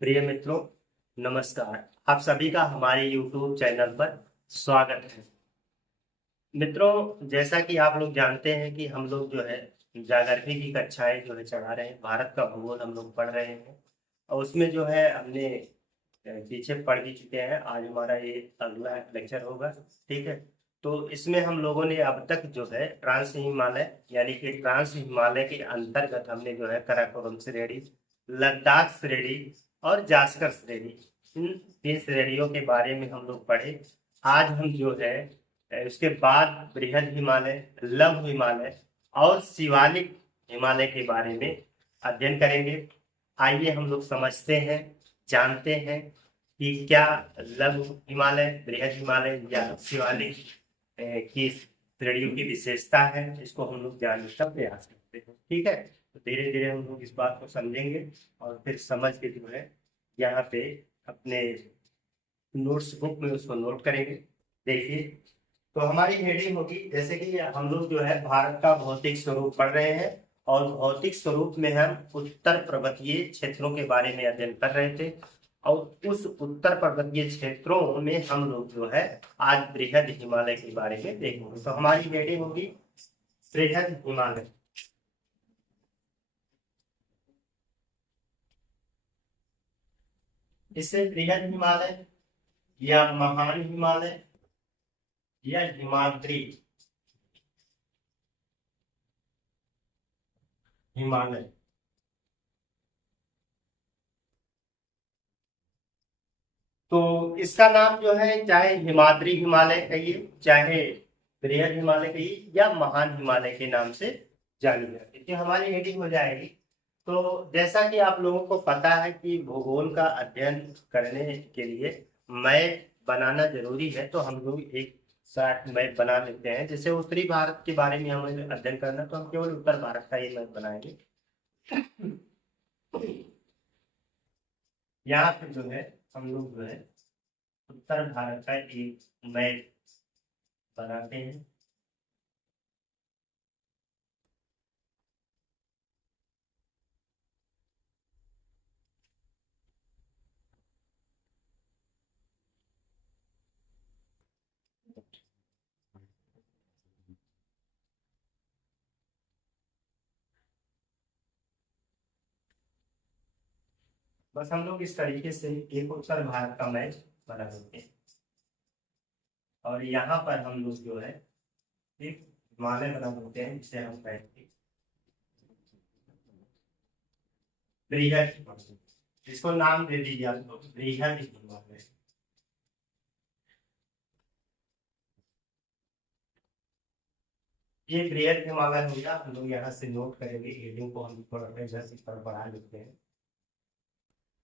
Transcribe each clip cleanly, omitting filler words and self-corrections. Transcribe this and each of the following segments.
प्रिय मित्रों, नमस्कार। आप सभी का हमारे YouTube चैनल पर स्वागत है। मित्रों, जैसा कि आप लोग जानते हैं कि हम लोग जो है ज्योग्राफी की कक्षाएं जो है चढ़ा रहे हैं। भारत का भूगोल हम लोग पढ़ रहे हैं और उसमें जो है हमने पीछे पढ़ भी चुके हैं। आज हमारा ये अगला लेक्चर होगा, ठीक है। तो इसमें हम लोगों ने अब तक जो है ट्रांस हिमालय यानी कि ट्रांस हिमालय के अंतर्गत हमने जो है काराकोरम श्रेणी, लद्दाख श्रेणी और जास्कर श्रेणी, इन तीन श्रेणियों के बारे में हम लोग पढ़े। आज हम जो है उसके बाद बृहद हिमालय, लघु हिमालय और शिवालिक हिमालय के बारे में अध्ययन करेंगे। आइए हम लोग समझते हैं, जानते हैं कि क्या लघु हिमालय, बृहद हिमालय या शिवालिक की श्रेणियों की विशेषता है। इसको हम लोग जानने का प्रयास करते हैं, ठीक है। तो धीरे धीरे हम लोग इस बात को समझेंगे और फिर समझ के जो है यहाँ पे अपने नोट्स बुक में उसको नोट करेंगे। देखिए, तो हमारी हेडिंग होगी, जैसे कि हम लोग जो है भारत का भौतिक स्वरूप पढ़ रहे हैं और भौतिक स्वरूप में हम उत्तर पर्वतीय क्षेत्रों के बारे में अध्ययन कर रहे थे। और उस उत्तर पर्वतीय क्षेत्रों में हम लोग जो है आज बृहद हिमालय के बारे में देखेंगे। तो हमारी हेडिंग होगी बृहद हिमालय। इससे बृहद हिमालय या महान हिमालय या हिमाद्री हिमालय, तो इसका नाम जो है चाहे हिमाद्री हिमालय कहिए, चाहे बृहद हिमालय कहिए या महान हिमालय के नाम से जानी जाती है, तो हमारी हेडिंग हो जाएगी। तो जैसा कि आप लोगों को पता है कि भूगोल का अध्ययन करने के लिए मैप बनाना जरूरी है, तो हम लोग एक साथ मैप बना लेते हैं। जैसे उत्तरी भारत के बारे में हमें अध्ययन करना, तो हम केवल उत्तर भारत का ही मैप बनाएंगे। यहाँ पे जो है हम लोग जो है उत्तर भारत का एक मैप बनाते हैं। बस हम लोग इस तरीके से एक उत्तर भारत का मैप बना देते हैं और यहाँ पर हम लोग जो है एक हिमालय बना देते हैं, जिसे हम कहते हैं बृहद हिमालय। इसको नाम दे दीजिए आप लोग बृहद हिमालय। ये बृहद हिमालय हो गया। हम लोग यहाँ से नोट करेंगे, हेडिंग को हम थोड़ा सा इधर से बढ़ा लेते हैं।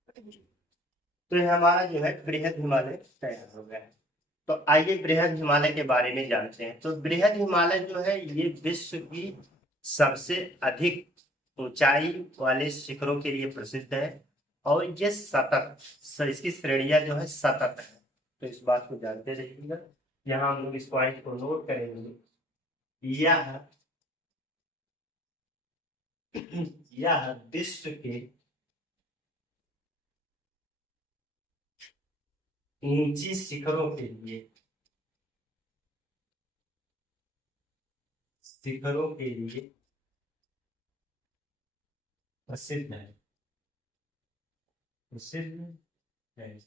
तो ये हमारा जो है बृहद हिमालय तैयार हो गया है। तो आइए बृहद हिमालय के बारे में जानते हैं। तो बृहद हिमालय जो है ये विश्व की सबसे अधिक ऊंचाई वाले शिखरों के लिए प्रसिद्ध है और ये सतत, इसकी श्रेणियां जो है सतत है। तो इस बात को जानते रहिएगा। यहाँ हम लोग इस पॉइंट को नोट करेंगे। यह यह विश्व के ऊंची शिखरों के लिए, शिखरों के लिए प्रसिद्ध है, प्रसिद्ध है।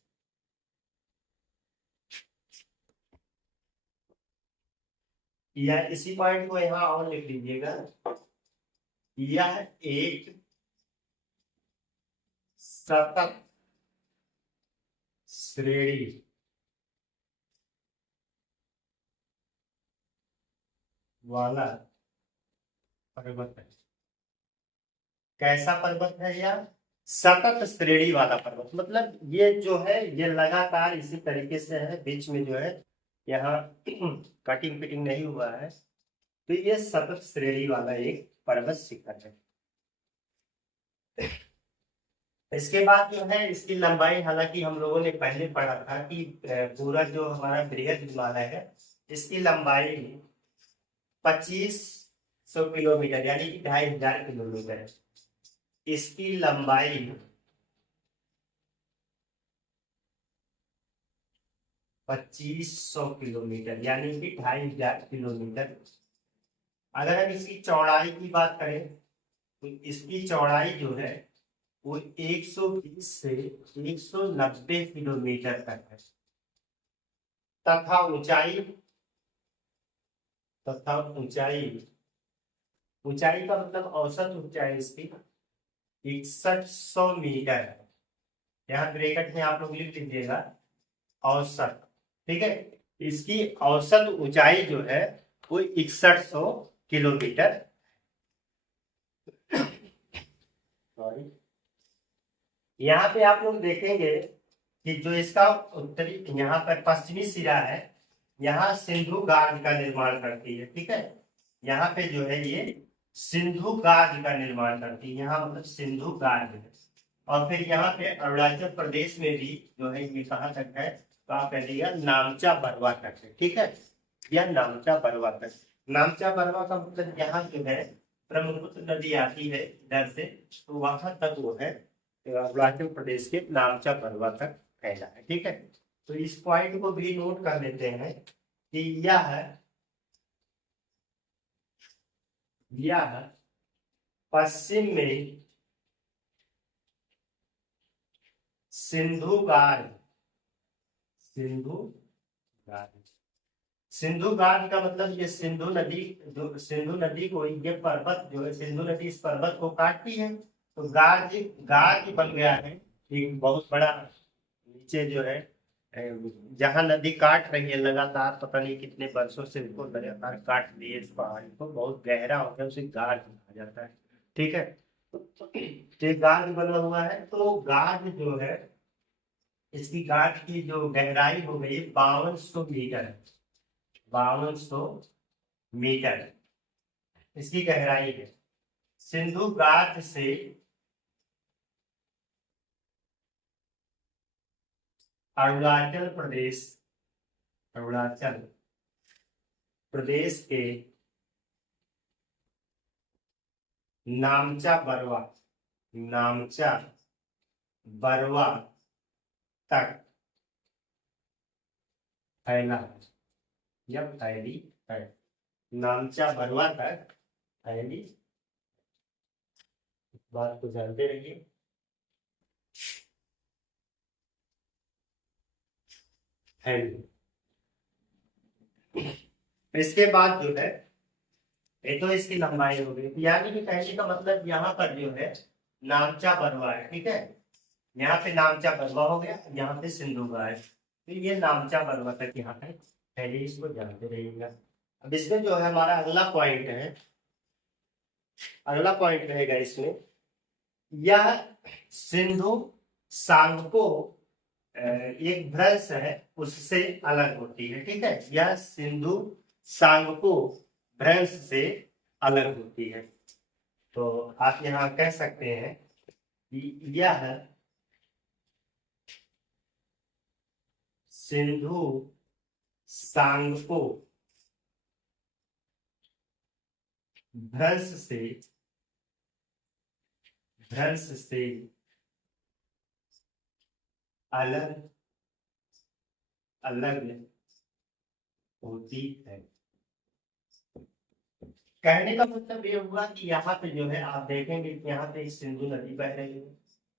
या इसी पॉइंट को यहाँ और लिख लीजिएगा। यह एक सतत श्रेणी वाला पर्वत है। कैसा पर्वत है यह? सतत श्रेणी वाला पर्वत, मतलब ये जो है ये लगातार इसी तरीके से है, बीच में जो है यहाँ कटिंग पिटिंग नहीं हुआ है। तो ये सतत श्रेणी वाला एक पर्वत शिखर है। इसके बाद जो है इसकी लंबाई, हालांकि हम लोगों ने पहले पढ़ा था कि पूरा जो हमारा बृहद हिमालय है इसकी लंबाई 2500 किलोमीटर यानी कि 2500 किलोमीटर है। इसकी लंबाई 2500 किलोमीटर, यानी कि 2500 किलोमीटर। अगर हम इसकी चौड़ाई की बात करें तो इसकी चौड़ाई जो है वो 120 से 190 किलोमीटर तक है। तथा ऊंचाई तथा ऊंचाई ऊंचाई का मतलब औसत ऊंचाई इसकी 6100 मीटर है। यहाँ ब्रैकेट में आप लोग लिख लीजिएगा औसत। ठीक है, इसकी औसत ऊंचाई जो है वो 6100 किलोमीटर। सॉरी, यहाँ पे आप लोग देखेंगे कि जो इसका उत्तरी, यहाँ पर पश्चिमी सिरा है, यहाँ सिंधु गाज का निर्माण करती है। ठीक है, यहाँ पे जो है ये सिंधु गाज का निर्माण करती है, यहाँ मतलब सिंधु गाज है। और फिर यहाँ पे अरुणाचल प्रदेश में भी जो है ये कहाँ तक है, तो आप कह दिया नामचा बरवा तक है। ठीक है, यह नामचा बरवा तक। नामचा बरवा का मतलब यहाँ जो है ब्रह्मपुत्र नदी आती है इधर से, तो वहां तक वो है अरुणाचल प्रदेश के नामचा बरवा तक फैला है। ठीक है, तो इस पॉइंट को भी नोट कर लेते हैं कि यह पश्चिम में सिंधु गाज सिंधु गाज सिंधु गाज का मतलब ये सिंधु नदी, जो सिंधु नदी को ये पर्वत जो है, सिंधु नदी इस पर्वत को काटती है, तो गाज गाज बन गया है एक बहुत बड़ा। नीचे जो है जहां नदी काट रही है लगातार, पता नहीं कितने वर्षों से उसको लगातार काट रही है, इस पहाड़ी को बहुत गहरा होता है, उसे गाज कहा जाता है। ठीक है, तो गाज बना हुआ है, तो गाज जो है इसकी गाज की जो गहराई हो गई 5200 मीटर है। 5200 मीटर इसकी गहराई है। सिंधु गाज से अरुणाचल प्रदेश के नामचा बरवा तक फैला है, या फैली है। नामचा बरवा तक फैली, इस बात को जानते रहिए। इसके बाद जो है ये तो इसकी लंबाई हो गई, यानी कि कहने का मतलब यहाँ पर जो है नामचा बरवा है। ठीक है, यहाँ पे नामचा बरवा हो गया, यहाँ पे सिंधु गाज, तो ये नामचा बरवा तक यहाँ पे पहले इसको जानते रहिएगा। अब इसमें जो है हमारा अगला पॉइंट रहेगा इसमें, यह सिंधु सांगपो एक भ्रंश है उससे अलग होती है। ठीक है, यह सिंधु सांगपो भ्रंश से अलग होती है। तो आप यहाँ कह सकते हैं कि यह सिंधु सांगपो भ्रंश से अलग होती है। कहने का मतलब ये हुआ कि यहाँ पे जो है आप देखेंगे कि यहाँ पे सिंधु नदी बह रही है,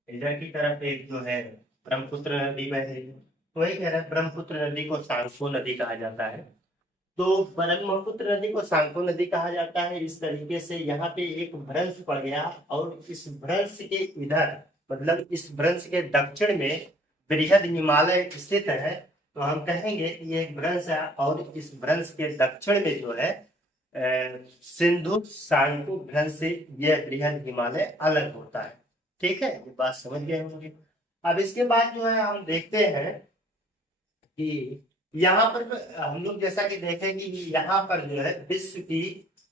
इधर की तरफ एक जो है ब्रह्मपुत्र नदी बह रही है। तो वही कह रहा है ब्रह्मपुत्र नदी को सांगपो नदी कहा जाता है। तो ब्रह्मपुत्र नदी को सांगपो नदी कहा जाता है इस तरीके से, यहाँ पे एक भ्रंश पड़ गया और इस भ्रंश के इधर मतलब इस भ्रंश के दक्षिण में बृहद हिमालय स्थित है। तो हम कहेंगे कि ये एक भ्रंश है और इस भ्रंश के दक्षिण में जो है सिंधु सांगपो भ्रंश से यह बृहद हिमालय अलग होता है। ठीक है, ये बात समझ गए होंगे। अब इसके बाद जो है हम देखते हैं कि यहाँ पर हम लोग जैसा कि देखें कि यहाँ पर जो है विश्व की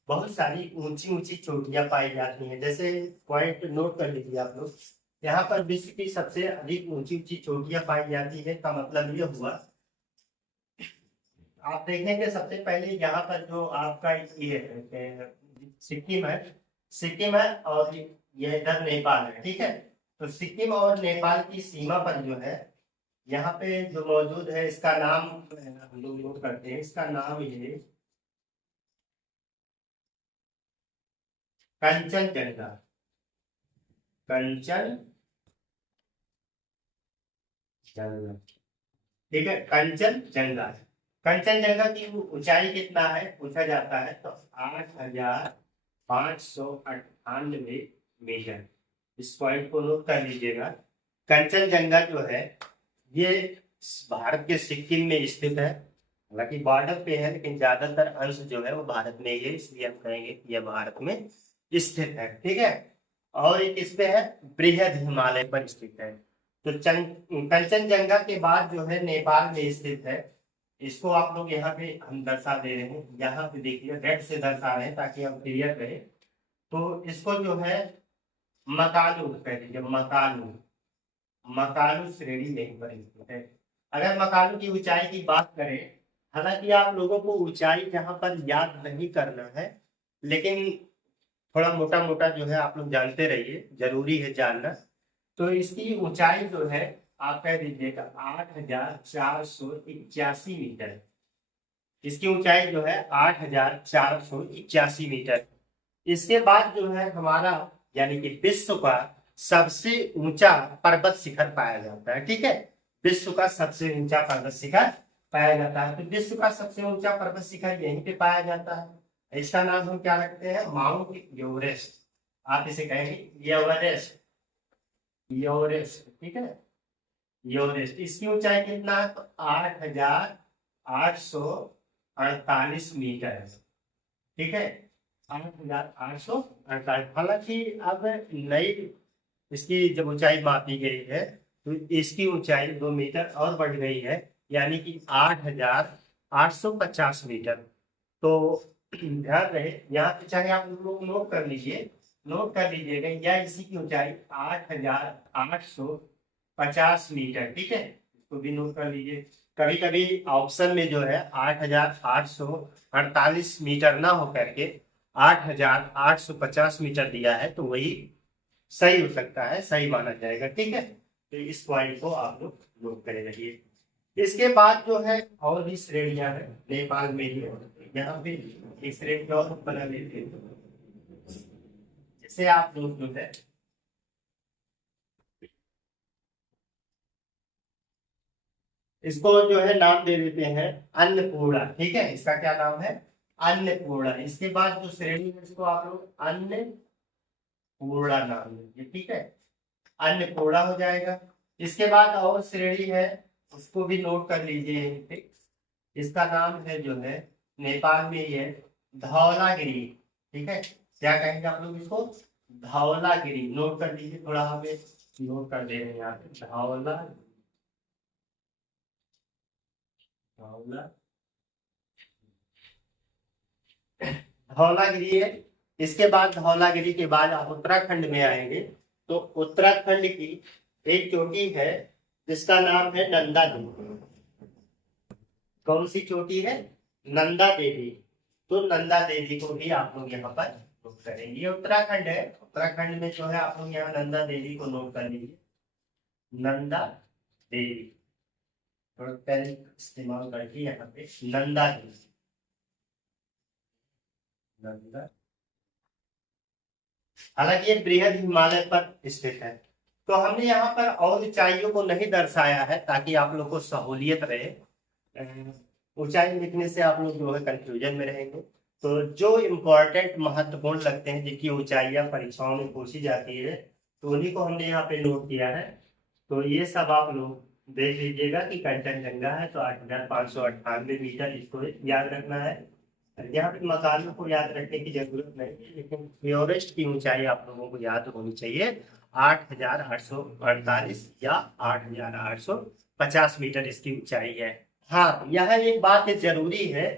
बहुत सारी ऊंची ऊंची चोटियां पाई जाती हैं। जैसे पॉइंट नोट कर लीजिए आप लोग, यहाँ पर विश्व की सबसे अधिक ऊंची ऊंची चोटियां पाई जाती है का मतलब ये हुआ, आप देखेंगे सबसे पहले यहाँ पर जो आपका ये सिक्किम है और ये इधर नेपाल है। ठीक है, तो सिक्किम और नेपाल की सीमा पर जो है यहाँ पे जो मौजूद है इसका नाम हम लोग नोट करते हैं, इसका नाम ये कंचनजंगा। कंचनजंगा, ठीक है, कंचनजंगा। कंचनजंगा की ऊंचाई कितना है पूछा जाता है तो 8,598 मीटर। इस पॉइंट को नोट कर लीजिएगा। कंचनजंगा जो है ये भारत के सिक्किम में स्थित है। हालांकि बॉर्डर पे है लेकिन ज्यादातर अंश जो है वो भारत में ही है, इसलिए हम कहेंगे कि यह भारत में स्थित है। ठीक है, और एक इस पे है बृहद हिमालय पर स्थित है। तो कंचनजंगा के बाद जो है नेपाल में स्थित है। इसको आप लोग यहाँ पे हम दर्शा दे रहे हैं, यहाँ पे देखिए रेड से दर्शा रहे हैं ताकि हम क्लियर रहे। तो इसको जो है मकालू कह दीजिए, मकालू। मकालू श्रेणी में पर स्थित है। अगर मकालू की ऊंचाई की बात करें, हालांकि आप लोगों को ऊंचाई यहाँ पर याद नहीं करना है, लेकिन थोड़ा मोटा मोटा जो है आप लोग जानते रहिए, जरूरी है जानना। तो इसकी ऊंचाई जो है आप कह दीजिएगा 8,481 मीटर। इसकी ऊंचाई जो है 8,481 मीटर। इसके बाद जो है हमारा यानी कि विश्व का सबसे ऊंचा पर्वत शिखर पाया जाता है। ठीक है, विश्व का सबसे ऊंचा पर्वत शिखर पाया जाता है। तो विश्व का सबसे ऊंचा पर्वत शिखर यहीं पे पाया जाता है। इसका नाम हम क्या रखते हैं, माउंट एवरेस्ट। आप इसे कहेंगे एवरेस्ट, एवरेस्ट। ठीक है, एवरेस्ट। इसकी ऊंचाई कितना है तो 8,848 मीटर है। ठीक है, 8,848। हालांकि अब नई इसकी जब ऊंचाई मापी गई है तो इसकी ऊंचाई 2 मीटर और बढ़ गई है, यानी कि 8,850 मीटर। तो ध्यान रहे यहाँ पे, चाहे आप लोग नोट कर लीजिए, नोट कर लीजिएगा, या इसी की ऊंचाई 8,850 मीटर। ठीक है, इसको भी नोट कर लीजिए। कभी कभी ऑप्शन में जो है 8,848 मीटर ना हो करके 8,850 मीटर दिया है, तो वही सही हो सकता है, सही माना जाएगा। ठीक है, तो इस पॉइंट को आप लोग नोट करे रहिए। इसके बाद जो है और भी श्रेणियां है नेपाल में ही, यहाँ पे एक श्रेणी और बना लेते हैं। जैसे आप लोग जो है इसको जो है नाम दे देते हैं अन्नपूर्णा। ठीक है, इसका क्या नाम है, अन्नपूर्णा। इसके बाद जो श्रेणी है इसको आप लोग अन्नपूर्णा नाम दीजिए। ठीक है, अन्नपूर्णा हो जाएगा। इसके बाद और श्रेणी है, उसको भी नोट कर लीजिए। इसका नाम है जो है नेपाल में ही है धौलागिरी। ठीक है, क्या कहेंगे आप लोग इसको, धौलागिरी। नोट कर लीजिए, थोड़ा हमें नोट कर दे रहे हैं यहाँ पे, धौला धौलागिरी है। इसके बाद धौलागिरी के बाद आप उत्तराखंड में आएंगे तो उत्तराखंड की एक चोटी है जिसका नाम है नंदा देवी। कौन सी चोटी है, नंदा देवी। तो नंदा देवी को भी आप लोग यहाँ पर नोट करेंगे। ये उत्तराखंड है, उत्तराखंड में जो है आप लोग यहाँ नंदा देवी को नोट कर लीजिए, नंदा देवी। थोड़ा पेन इस्तेमाल करके यहाँ पे नंदा देवी, नंदा। हालांकि ये बृहद हिमालय पर स्थित है। तो हमने यहाँ पर और ऊंचाइयों को नहीं दर्शाया है ताकि आप लोग को सहूलियत रहे। ऊंचाई लिखने से आप लोग जो है कंफ्यूजन में रहेंगे। तो जो इम्पोर्टेंट महत्वपूर्ण लगते हैं, जिनकी ऊंचाइयां परीक्षाओं में पूछी जाती है, तो उन्हीं को हमने यहाँ पे नोट किया है। तो ये सब आप लोग देख लीजिएगा कि कंचनजंगा है तो 8,598 मीटर, इसको याद रखना है। यहाँ पे मकानों को याद रखने की जरूरत नहीं है, लेकिन एवरेस्ट की ऊंचाई आप लोगों को याद होनी चाहिए, 8,848 या 8,850 मीटर इसकी ऊंचाई है। हाँ, यह एक बात जरूरी है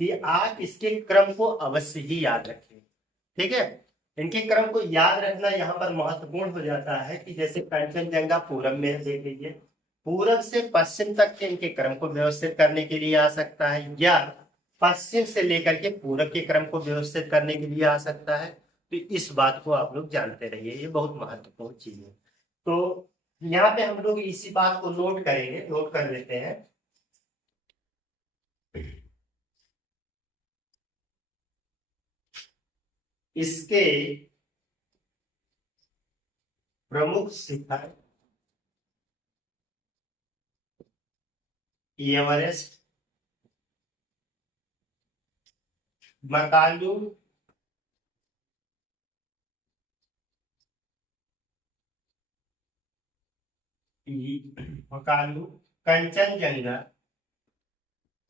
कि आप इसके क्रम को अवश्य ही याद रखें। ठीक है, इनके क्रम को याद रखना यहाँ पर महत्वपूर्ण हो जाता है कि जैसे कंचनजंगा पूरब में देख लीजिए, पूरब से पश्चिम तक के इनके क्रम को व्यवस्थित करने के लिए आ सकता है, या पश्चिम से लेकर के पूरब के क्रम को व्यवस्थित करने के लिए आ सकता है। तो इस बात को आप लोग जानते रहिए, ये बहुत महत्वपूर्ण चीज है। तो यहाँ पे हम लोग इसी बात को नोट करेंगे, नोट कर लेते हैं। इसके प्रमुख शिखर एवरेस्ट, मकालू, मकालू, कंचनजंगा,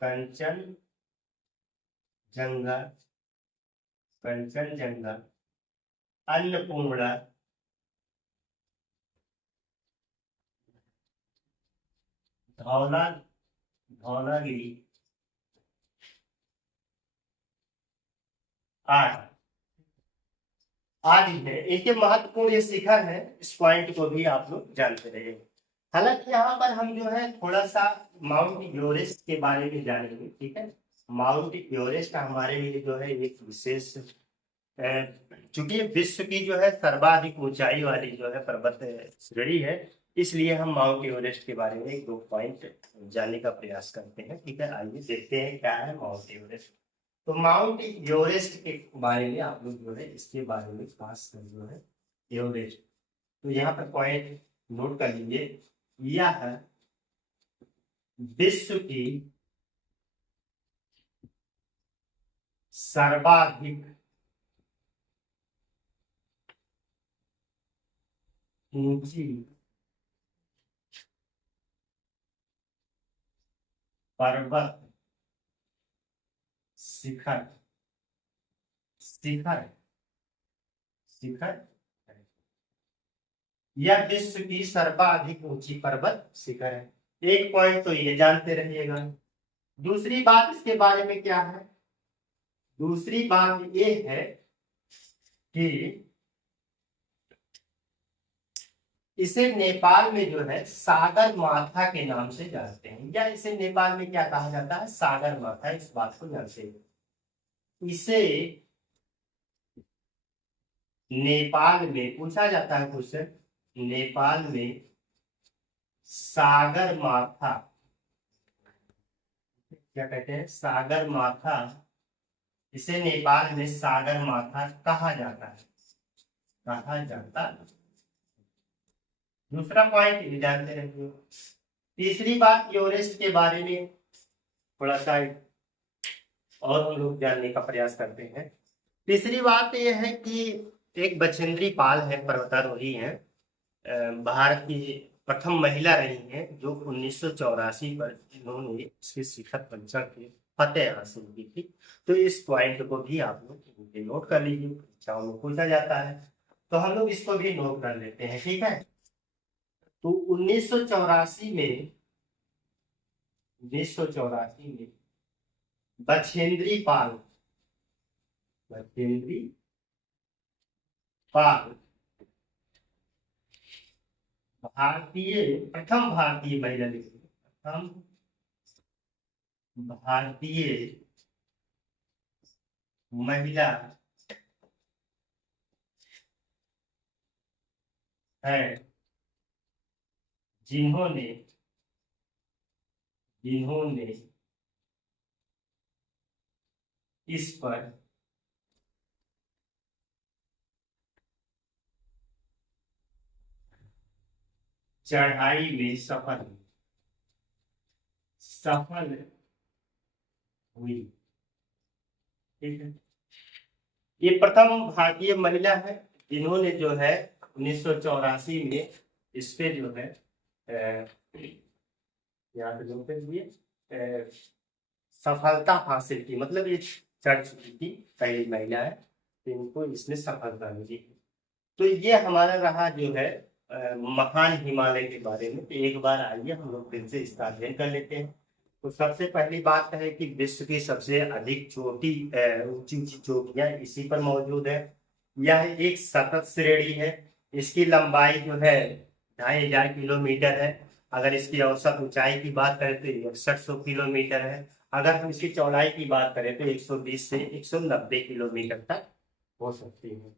कंचनजंगा, कंचनजंगा, अन्नपूर्णा, धौला, धौलागिरी, आदि आदि है। एक महत्वपूर्ण ये शिखर है, इस पॉइंट को भी आप लोग जानते रहे। हालांकि यहाँ पर हम जो है थोड़ा सा माउंट एवरेस्ट के बारे में जानेंगे, ठीक है। माउंट एवरेस्ट हमारे लिए जो है एक विशेष, चूंकि विश्व की जो है सर्वाधिक ऊंचाई वाली जो है पर्वत श्रेणी है, इसलिए हम माउंट एवरेस्ट के बारे में एक दो पॉइंट जानने का प्रयास करते हैं, ठीक है। आइए देखते हैं क्या है माउंट एवरेस्ट। तो माउंट एवरेस्ट के बारे में आप लोग जो है इसके बारे में खास कर जो है एवरेस्ट, तो यहाँ पर पॉइंट नोट कर लीजिए। यह विश्व की सर्वाधिक ऊंची पर्वत शिखर, शिखर, शिखर, यह विश्व की सर्वाधिक ऊंची पर्वत शिखर है। एक पॉइंट तो ये जानते रहिएगा। दूसरी बात इसके बारे में क्या है, दूसरी बात ये है कि इसे नेपाल में जो है सागर माथा के नाम से जानते हैं, या इसे नेपाल में क्या कहा जाता है, सागर माथा, इस बात को जानते हैं। इसे नेपाल में पूछा जाता है क्वेश्चन, नेपाल में सागर माथा, क्या कहते हैं, सागर माथा, इसे नेपाल में सागर माथा कहा जाता है, कहा जाता है। दूसरा पॉइंट ये जानते रहिए। तीसरी बात एवरेस्ट के बारे में थोड़ा सा और हम लोग जानने का प्रयास करते हैं। तीसरी बात यह है कि एक बछेंद्री पाल है, पर्वतारोही है, भारत की प्रथम महिला रही है जो 1984 पर इन्होंने इसके शिखर पंचर के फतेह हासिल की थी। तो इस पॉइंट को भी आप लोग नोट कर लीजिए, परीक्षाओं में पूछा जाता है, तो हम लोग इसको भी नोट कर लेते हैं, ठीक है। तो 1984 में, 1984 में बछेंद्री पाल, बछेंद्री पाल प्रथम भारतीय महिला, प्रथम भारतीय महिला है जिन्होंने जिन्होंने इस पर चढ़ाई में सफल हुई, ठीक है। ये प्रथम भारतीय महिला है जिन्होंने जो है 1984 में इस पे जो है यहाँ पे जो लिए सफलता हासिल की, मतलब ये चढ़ चुकी थी, पहली महिला है, तो इनको इसने सफलता मिली। तो ये हमारा रहा जो है महान हिमालय के बारे में। तो एक बार आइए हम लोग फिर से इसका अध्ययन कर लेते हैं। तो सबसे पहली बात है कि विश्व की सबसे अधिक चोटी, ऊंची ऊंची चोटियां इसी पर मौजूद है। यह एक सतत श्रेणी है, इसकी लंबाई जो है 2500 किलोमीटर है। अगर इसकी औसत ऊंचाई की बात करें तो 6100 किलोमीटर है। अगर हम इसकी चौड़ाई की बात करें तो 120 से 190 किलोमीटर तक हो सकती है।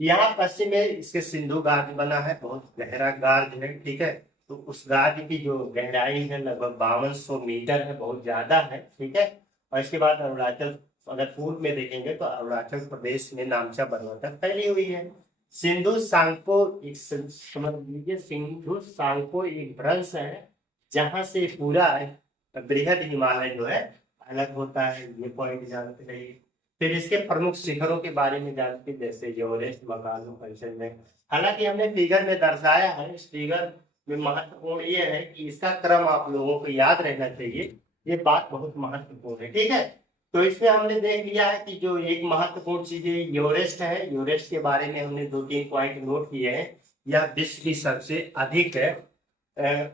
यहाँ पश्चिम में इसके सिंधु घाट बना है, बहुत गहरा घाट है, ठीक है। तो उस घाट की जो गहराई है लगभग 5200 मीटर है, बहुत ज्यादा है, ठीक है। और इसके बाद अरुणाचल, अगर पूर्व में देखेंगे तो अरुणाचल प्रदेश में नामचा पर्वत तक फैली हुई है। सिंधु सांको एक समझ लीजिए, सिंधु सांको एक भ्रंश है जहां से पूरा बृहद हिमालय जो है अलग होता है, ये पॉइंट जानते रहिए। फिर इसके प्रमुख शिखरों के बारे में जानते, जैसे एवरेस्ट, मकालू, कंचनजंगा। हालांकि हमने फिगर में दर्शाया है, इस फिगर में महत्वपूर्ण ये है कि इसका क्रम आप लोगों को याद रहना चाहिए, ये बात बहुत महत्वपूर्ण है, ठीक है। तो इसमें हमने देख लिया है कि जो एक महत्वपूर्ण चीज है एवरेस्ट है, एवरेस्ट के बारे में हमने 2-3 पॉइंट नोट किए हैं। यह विश्व की सबसे अधिक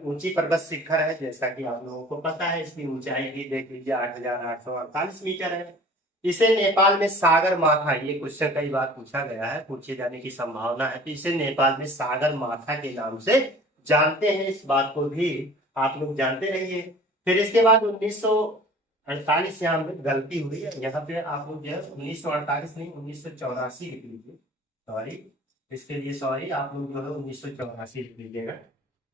ऊंची पर्वत शिखर है, जैसा कि आप लोगों को पता है। इसकी ऊंचाई भी देख लीजिए 8,848 मीटर है। इसे नेपाल में सागर माथा, ये क्वेश्चन कई बार पूछा गया है, पूछे जाने की संभावना है, तो इसे नेपाल में सागर माथा के नाम से जानते हैं, इस बात को भी आप लोग जानते रहिए। फिर इसके बाद 1948, यहाँ में गलती हुई है, यहाँ पे आप लोग जो है 1948 नहीं 1984 लिख लीजिए, सॉरी इसके लिए सॉरी, आप लोग जो है 1984 लिख लीजिएगा।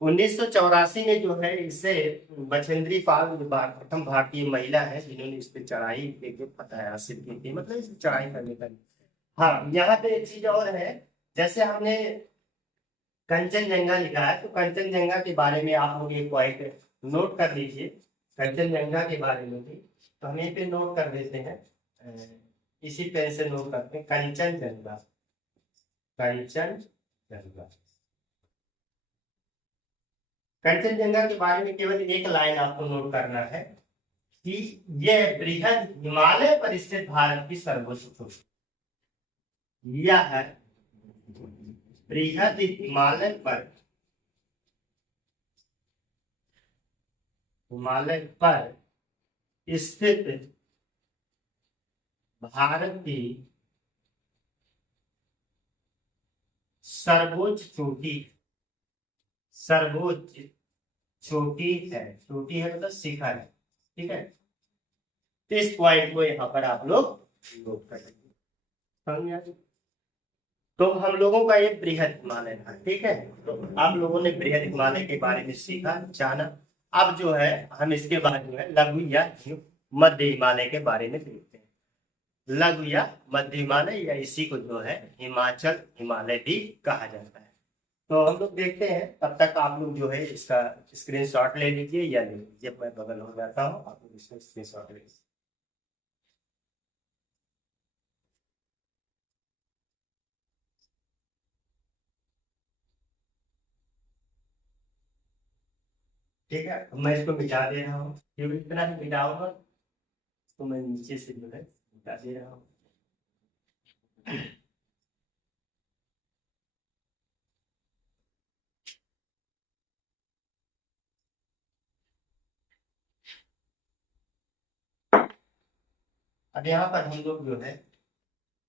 1984 में जो है इसे बछेंद्री पाल प्रथम भारतीय महिला है जिन्होंने इस पे चढ़ाई के फतह हासिल की थी, मतलब इस चढ़ाई करने का। हाँ, यहाँ पे एक चीज और है, जैसे हमने कंचनजंगा लिखा है, तो कंचनजंगा के बारे में आप लोग एक पॉइंट नोट कर लीजिए, कंचनजंगा के बारे में भी। तो हम ये पे नोट कर देते हैं, इसी पेन से नोट करते हैं, कंचनजंगा, कंचनजंगा। कंचनजंगा के बारे में केवल एक लाइन आपको नोट करना है कि यह बृहद हिमालय पर स्थित भारत की सर्वोच्च चोटी। यह है बृहद हिमालय पर स्थित भारत की सर्वोच्च चोटी, सर्वोच्च चोटी है, चोटी है मतलब शिखर है, ठीक है। तो इस पॉइंट को यहाँ पर आप लोग नोट करेंगे। तो हम लोगों का ये बृहद हिमालय था, ठीक है। तो आप लोगों ने बृहद हिमालय के बारे में सीखा, जाना। अब जो है हम इसके बाद जो है लघु या मध्य हिमालय के बारे में देखते हैं। लघु या मध्य हिमालय, या इसी को जो है हिमाचल हिमालय भी कहा जाता है। तो हम लोग देखते हैं, तब तक आप लोग जो है इसका स्क्रीनशॉट ले लीजिए, या ले लीजिए, मैं बगल हो जाता हूँ, आप लोग इसका स्क्रीनशॉट ले लीजिए। ठीक है, मैं इसको मिटा दे रहा हूँ, क्योंकि इतना भी मिटाऊंगा तो मैं नीचे से जो है मिटा दे रहा हूँ। अब यहाँ पर हम लोग जो है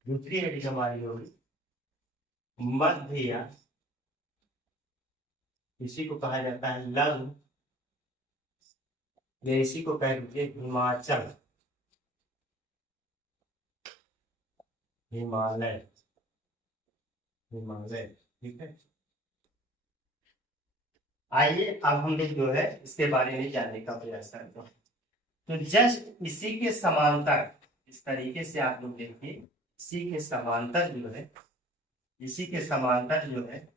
दूसरी हेडिंग हमारी होगी मध्य, या इसी को कहा जाता है लघु, या इसी को कह दीजिए हिमाचल हिमालय, हिमालय, ठीक है। आइए अब हम लोग जो है इसके बारे में जानने का प्रयास करते हैं। तो जस्ट इसी के समांतर, इस तरीके से आप लोग देखिए, इसी के समांतर जो है, इसी के समांतर जो है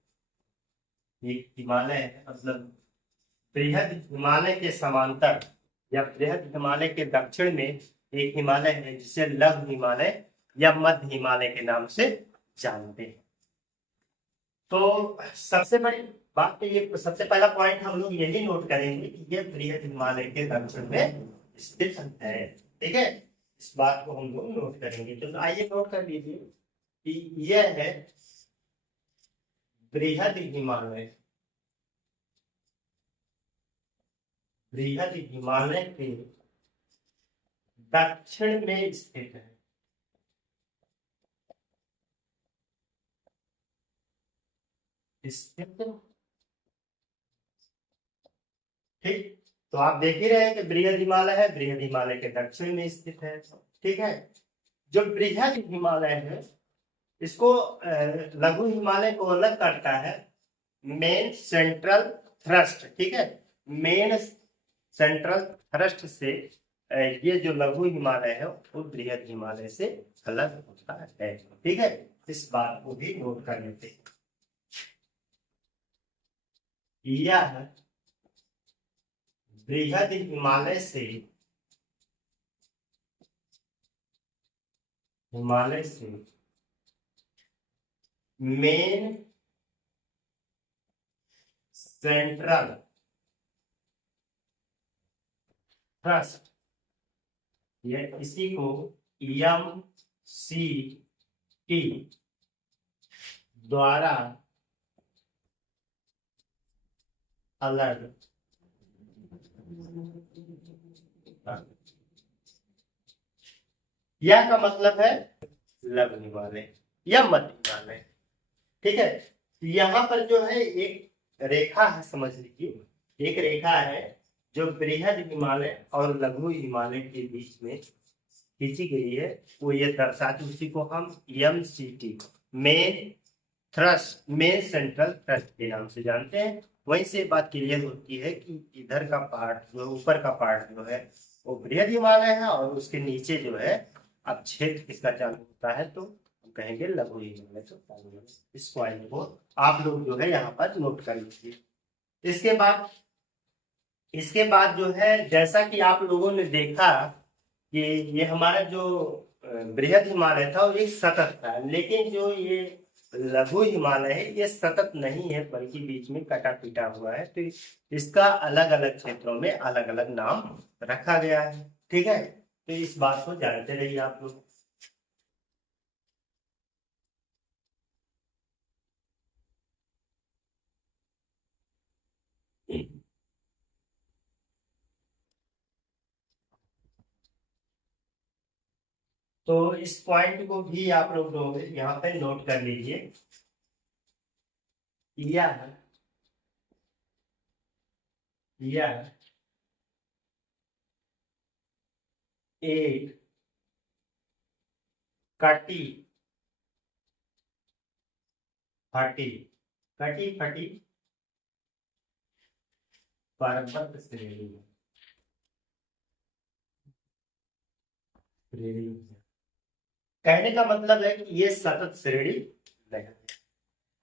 एक हिमालय है, मतलब बृहद हिमालय के समांतर या बृहद हिमालय के दक्षिण में एक हिमालय है जिसे लघु हिमालय या मध्य हिमालय के नाम से जानते हैं। तो सबसे बड़ी बात तो ये, सबसे पहला पॉइंट हम लोग यही नोट करेंगे कि ये बृहद हिमालय के दक्षिण में स्थित है, ठीक है। इस बात को हम लोग नोट करेंगे। तो आइए नोट कर लीजिए कि यह है बृहद हिमालय, बृहद हिमालय के दक्षिण में स्थित है, स्थित, ठीक। तो आप देख ही रहे हैं कि बृहद हिमालय है, बृहद हिमालय के दक्षिण में स्थित है, ठीक है। जो बृहद हिमालय है इसको लघु हिमालय को अलग करता है मेन सेंट्रल थ्रस्ट, ठीक है। मेन सेंट्रल थ्रस्ट से ये जो लघु हिमालय है वो बृहद हिमालय से अलग होता है, ठीक है। इस बात को भी नोट कर लेते हैं। यह बृहद हिमालय से मेन सेंट्रल थ्रस्ट, ये इसी को एम सी टी द्वारा अलग यह का मतलब है लघु हिमालय या मध्य हिमालय, ठीक है। यहाँ पर जो है एक रेखा है, समझ लीजिए एक रेखा है जो बृहद हिमालय और लघु हिमालय के बीच में खींची गई है, वो ये दर्शाती, उसी को हम एमसीटी मेन सेंट्रल थ्रस्ट के नाम से जानते हैं। वहीं से बात क्लियर होती है कि इधर का पार्ट जो ऊपर का पार्ट जो है वो बृहद हिमालय है और उसके नीचे जो है अब क्षेत्र किसका चालू होता है तो हम कहेंगे लघु हिमालय तो चालू है। इस पॉइंट को आप लोग जो है यहाँ पर नोट कर लीजिए। इसके बाद जो है जैसा कि आप लोगों ने देखा कि ये हमारा जो बृहद हिमालय था वो एक सतत था, लेकिन जो ये लघु हिमालय है ये सतत नहीं है बल्कि बीच में कटा पीटा हुआ है, तो इसका अलग अलग क्षेत्रों में अलग अलग नाम रखा गया है, ठीक है। तो इस बात को जानते रहिए आप लोग। तो इस पॉइंट को भी आप लोग यहाँ पे नोट कर लीजिए। यह एक कटी फटी पर्वत श्रेणी कहने का मतलब है कि ये सतत श्रेणी नहीं।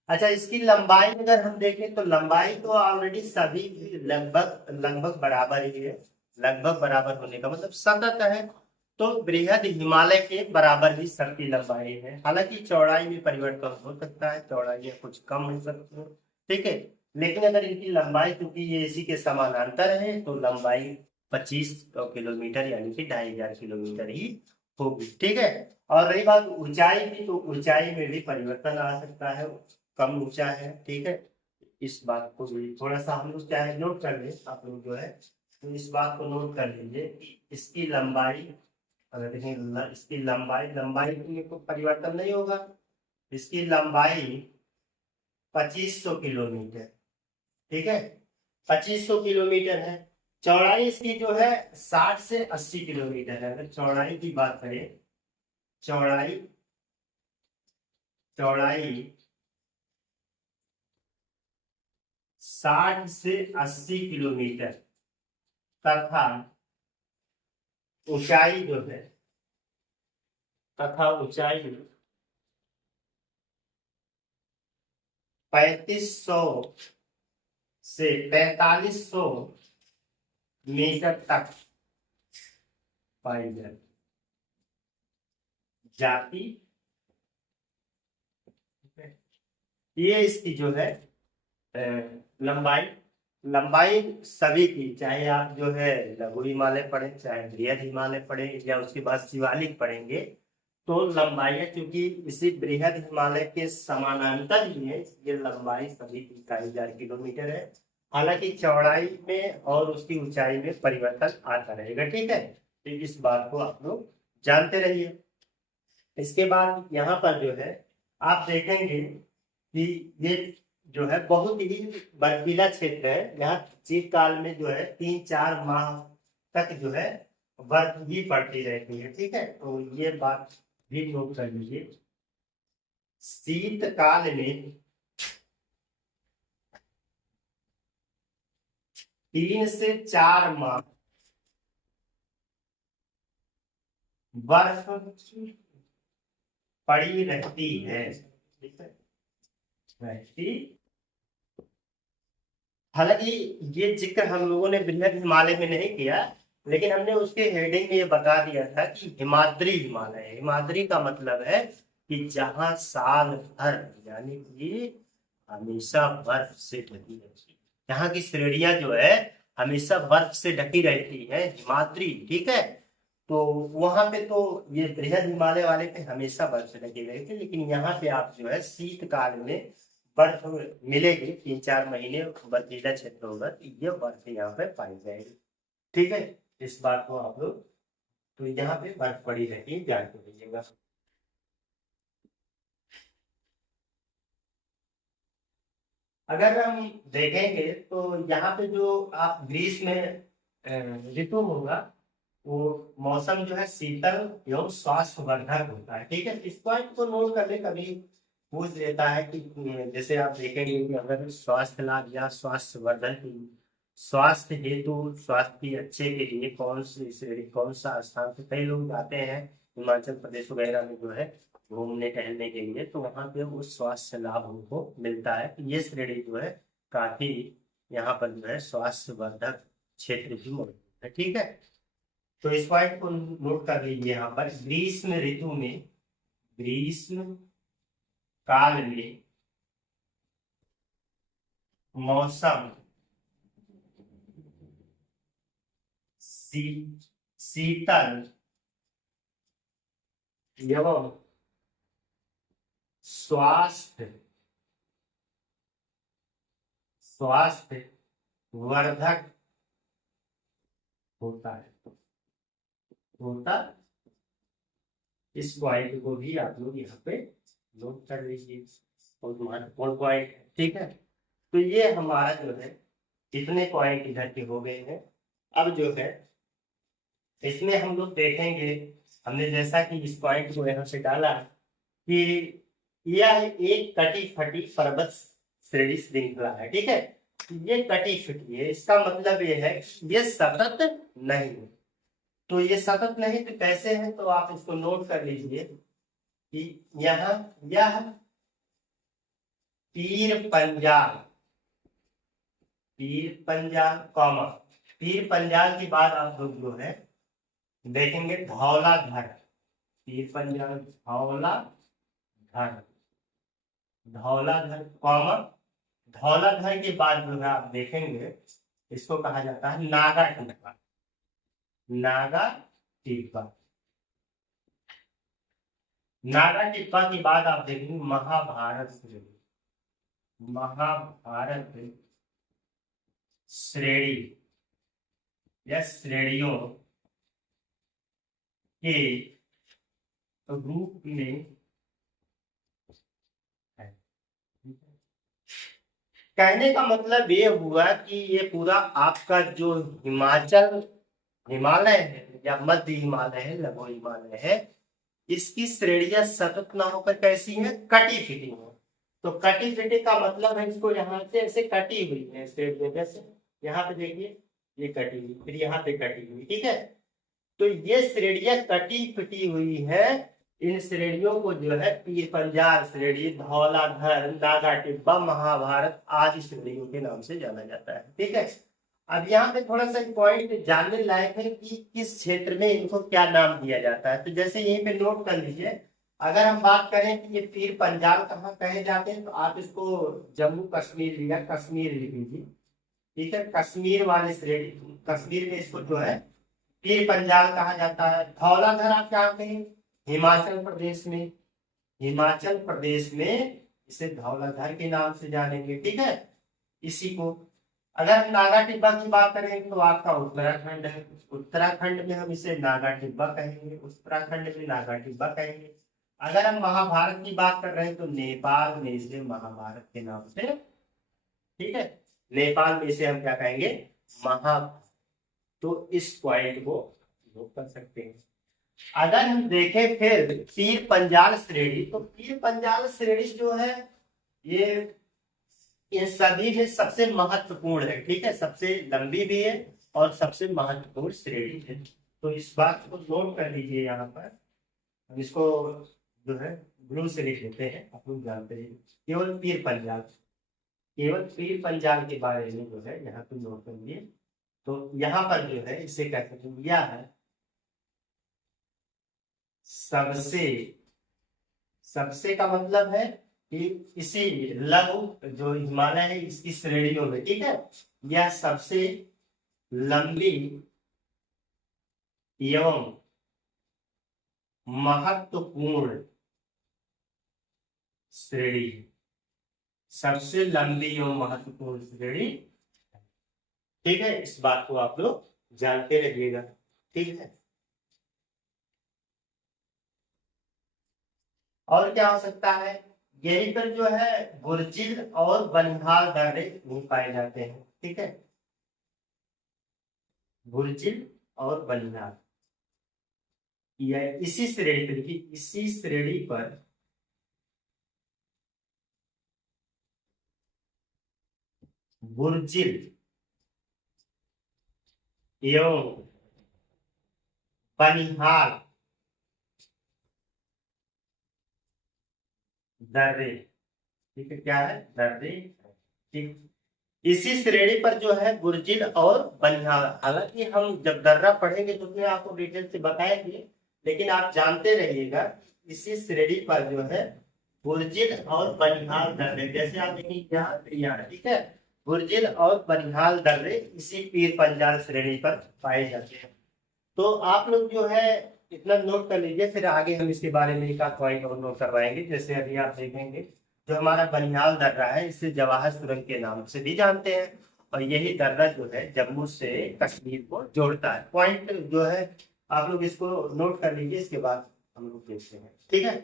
अच्छा, इसकी लंबाई अगर हम देखें तो लंबाई तो ऑलरेडी सभी लगभग लगभग बराबर ही है। लगभग बराबर होने का मतलब सतत है, तो बृहद हिमालय के बराबर ही सबकी लंबाई है। हालांकि चौड़ाई में परिवर्तन हो सकता है, चौड़ाई में कुछ कम हो सकती है, ठीक है। लेकिन अगर इनकी लंबाई क्योंकि ये इसी के समानांतर है तो लंबाई 25 किलोमीटर यानी कि 2500 किलोमीटर ही होगी, ठीक है। और रही बात ऊंचाई की, तो ऊंचाई में भी परिवर्तन आ सकता है, कम ऊंचा है, ठीक है। इस बात को भी थोड़ा सा हम लोग चाहे नोट कर ले, आप लोग जो है तो इस बात को नोट कर लीजिए कि इसकी लंबाई अगर देखें इसकी लंबाई में कोई परिवर्तन नहीं होगा। इसकी लंबाई 2500 किलोमीटर, ठीक है, 2500 किलोमीटर है। चौड़ाई इसकी जो है 60 से 80 किलोमीटर है। अगर चौड़ाई की बात करें, चौड़ाई चौड़ाई 60 से 80 किलोमीटर तथा ऊंचाई जो है 3500 से 4500 मीटर तक पाई जाती। ये इसकी जो है लंबाई लंबाई सभी की, चाहे आप जो है लघु हिमालय पढ़े चाहे बृहद हिमालय पढ़े या उसके बाद शिवालिक पढ़ेंगे, तो लंबाई है क्योंकि इसी बृहद हिमालय के समानांतर ही है, ये लंबाई सभी की 2500 किलोमीटर है। हालांकि चौड़ाई में और उसकी ऊंचाई में परिवर्तन आता रहेगा, ठीक है। तो इस बात को आप लोग जानते रहिए। इसके बाद यहाँ पर जो है आप देखेंगे कि ये जो है बहुत ही बर्फीला क्षेत्र है। यहाँ शीतकाल में जो है 3-4 माह तक जो है बर्फ ही पड़ती रहती है, ठीक है। तो ये बात भी नोट कर लीजिए। शीतकाल में 3 से 4 माह बर्फ पड़ी रहती है, ठीक है, रहती। हालांकि ये जिक्र हम लोगों ने बृहद हिमालय में नहीं किया, लेकिन हमने उसके हेडिंग में ये बता दिया था कि हिमाद्री हिमालय। हिमाद्री का मतलब है कि जहां साल भर यानी कि हमेशा बर्फ से ढकी रहती है, यहाँ की श्रेणियां जो है हमेशा बर्फ से ढकी रहती है, हिमाद्री, ठीक है। तो वहां पे तो ये बृहद हिमालय वाले पे हमेशा बर्फ से ढकी रहती है, लेकिन यहाँ पे आप जो है शीतकाल में बर्फ मिलेगी, 3-4 महीने बर्फीला क्षेत्र होगा तो ये बर्फ यहाँ पे पाई जाएगी, ठीक है। इस बात को आप लोग, तो यहाँ पे बर्फ पड़ी रहती है, ध्यान को दीजिएगा। अगर हम देखेंगे तो यहाँ पे जो आप ग्रीष्म में ऋतु होगा, वो मौसम जो है शीतल एवं स्वास्थ्यवर्धक होता है, ठीक है। इस पॉइंट को नोट कर ले, कभी पूछ लेता है कि जैसे आप देखेंगे कि अगर स्वास्थ्य लाभ या स्वास्थ्यवर्धन स्वास्थ्य हेतु स्वास्थ्य के अच्छे के लिए कौन सी श्रेणी, कौन सा स्थान, तो कई लोग जाते हैं हिमाचल प्रदेश वगैरह में जो है घूमने टहलने के लिए, तो वहां पे वो स्वास्थ्य लाभ उनको मिलता है। तो ये श्रेणी जो है काफी यहाँ पर जो है स्वास्थ्यवर्धक क्षेत्र भी मौजूद है, ठीक है। तो इस पॉइंट को नोट कर लीजिए। यहाँ पर ग्रीष्म ऋतु में, ग्रीष्म काल में मौसम शीतल एवं स्वास्थ्य वर्धक होता है, होता। इस पॉइंट को भी आप लोग यहाँ पे नोट कर लीजिए, बहुत महत्वपूर्ण पॉइंट है, ठीक है। तो ये हमारा जो है इतने पॉइंट इधर के हो गए हैं। अब जो है इसमें हम लोग देखेंगे, हमने जैसा कि इस पॉइंट को यहाँ से डाला कि यह एक कटी फटी पर्वत श्रेणी श्रृंखला है, ठीक है। ये कटी फटी है, इसका मतलब ये है ये सतत नहीं है। तो ये सतत नहीं तो कैसे है, तो आप इसको नोट कर लीजिए कि यहाँ यह पीर पंजाल, पीर पंजाल कॉमा, पीर पंजाल के बाद आप लोग जो है देखेंगे धौलाधर, पीर पंजाल धौलाधर, धौलाधर कॉमा, धौलाधर के बाद जो है आप देखेंगे इसको कहा जाता है नागा टिब्बा, नागा टिब्बा। नागा टिब्बा के बाद आप देखेंगे महाभारत श्रेणी, महाभारत श्रेणी या श्रेणियों के रूप में है। कहने का मतलब ये हुआ कि ये पूरा आपका जो हिमाचल हिमालय है या मध्य हिमालय है, लघु हिमालय है, इसकी श्रेणियां सतत ना होकर कैसी है, कटी फिटी है। तो कटी फिटी का मतलब है इसको यहाँ से ऐसे कटी हुई है श्रेणियां, जैसे यहाँ पे देखिए ये कटी हुई, फिर यहाँ पे कटी हुई, ठीक है। तो ये श्रेणियां कटी फिटी हुई है, इन श्रेणियों को जो है पीर पंजाल श्रेणी, धौलाधर, नागा टिब्बा, महाभारत आदि श्रेणियों के नाम से जाना जाता है, ठीक है। अब यहाँ पे थोड़ा सा पॉइंट जानने लायक है कि किस क्षेत्र में इनको क्या नाम दिया जाता है। तो जैसे यहीं पे नोट कर लीजिए, अगर हम बात करें कि ये पीर पंजाल कहाँ कहे जाते हैं, तो आप इसको जम्मू कश्मीर या कश्मीर लिख लीजिए, ठीक है। कश्मीर वाले श्रेणी, कश्मीर में इसको जो है पीर पंजाल कहा जाता है। धौलाधर आप क्या कहें, हिमाचल प्रदेश में, हिमाचल प्रदेश में इसे धौलाधर के नाम से जानेंगे, ठीक है। इसी को अगर नागा टिब्बा की बात करें तो आपका उत्तराखंड है, उत्तराखंड में हम इसे नागा टिब्बा कहेंगे, उत्तराखंड में नागा टिब्बा कहेंगे। अगर हम महाभारत की बात कर रहे हैं तो नेपाल में इसे महाभारत के नाम से, ठीक है, नेपाल में इसे हम क्या कहेंगे, महा। तो इस पॉइंट को नोट कर सकते हैं। अगर हम देखें फिर पीर पंजाल श्रेणी, तो पीर पंजाल श्रेणी जो है ये ये सभी में सबसे महत्वपूर्ण है, ठीक है, सबसे लंबी भी है और सबसे महत्वपूर्ण श्रेणी है। तो इस बात को नोट कर लीजिए यहाँ पर। हम इसको जो है ब्लू से लिख लेते हैं, आप लोग जानते हैं। केवल पीर पंजाल, केवल पीर पंजाल के बारे में जो है यहाँ पे नोट कर लिए। तो यहाँ पर जो है इसे कहते हैं, यह है सबसे, सबसे का मतलब है कि इसी लघु जो हिमालय है इसकी श्रेणियों में, ठीक है, यह सबसे लंबी एवं महत्वपूर्ण श्रेणी है। सबसे लंबी एवं महत्वपूर्ण श्रेणी, ठीक है, इस बात को आप लोग जानते रहिएगा, ठीक है। और क्या हो सकता है, यहीं पर जो है गुरजिल और बनिहाल दर्रे भी पाए जाते हैं, ठीक है, गुरजिल और बनिहाल, यह इसी श्रेणी पर, इसी श्रेणी पर गुरजिल एवं बनिहाल दर्रे, ठीक है, क्या है, दर्रे, ठीक। इसी श्रेणी पर जो है गुरजिल और बनिहाल, हालांकि हम जब दर्रा पढ़ेंगे तो उसमें आपको डिटेल से बताएंगे, लेकिन आप जानते रहिएगा इसी श्रेणी पर जो है गुरजिल और बनिहाल दर्रे, जैसे आप देखिए यहाँ, ठीक है, गुरजिल और बनिहाल दर्रे इसी पीर पंजाल श्रेणी पर पाए जाते हैं। तो आप लोग जो है इतना नोट कर लीजिए, फिर आगे हम इसके बारे में एक आध पॉइंट और नोट करवाएंगे। जैसे अभी आप देखेंगे जो हमारा बनिहाल दर्रा है इसे जवाहर सुरंग के नाम से भी जानते हैं, और यही दर्रा जो है जम्मू से कश्मीर को जोड़ता है। पॉइंट जो है आप लोग इसको नोट कर लीजिए, इसके बाद हम लोग देखते हैं, ठीक है।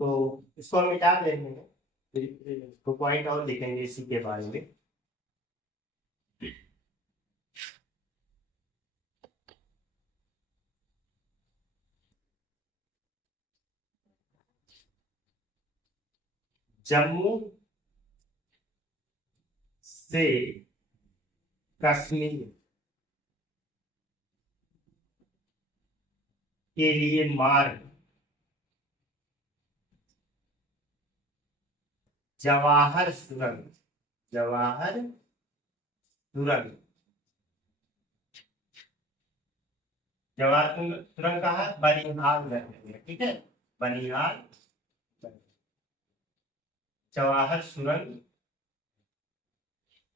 तो इसको हम मिटा देंगे, फिर तो पॉइंट और लिखेंगे इसी के बारे में। जम्मू से कश्मीर के लिए मार्ग जवाहर सुरंग, जवाहर सुरंग, जवाहर सुरंग कहा, बनिहाल में, ठीक है, बनिहाल, जवाहर सुरंग।